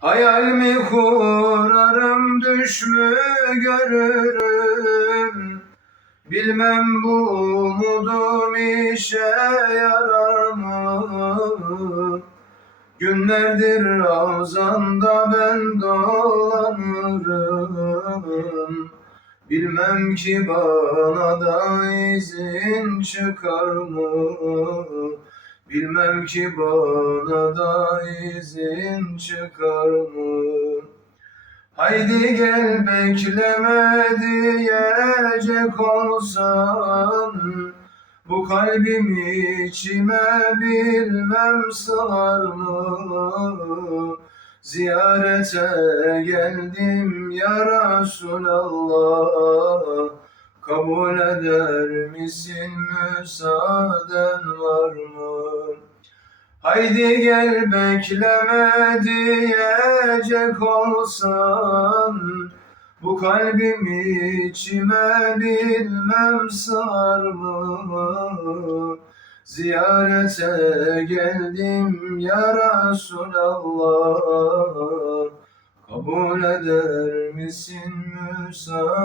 Hayal mi kurarım düş mü görürüm. Bilmem bu umudum işe yarar mı? Günlerdir Ravzan'da ben dolanırım. Bilmem ki bana da izin çıkar mı Bilmem ki bana da izin çıkar mı? Haydi gel bekleme diyecek olsan Bu kalbim içime bilmem sığar mı? Ziyarete geldim ya Resulallah Kabul eder misin müsaaden var mı? Haydi gel bekleme diyecek olsan Bu kalbim içime bilmem sığar mı Ziyarete geldim ya Resulallah Kabul eder misin mı?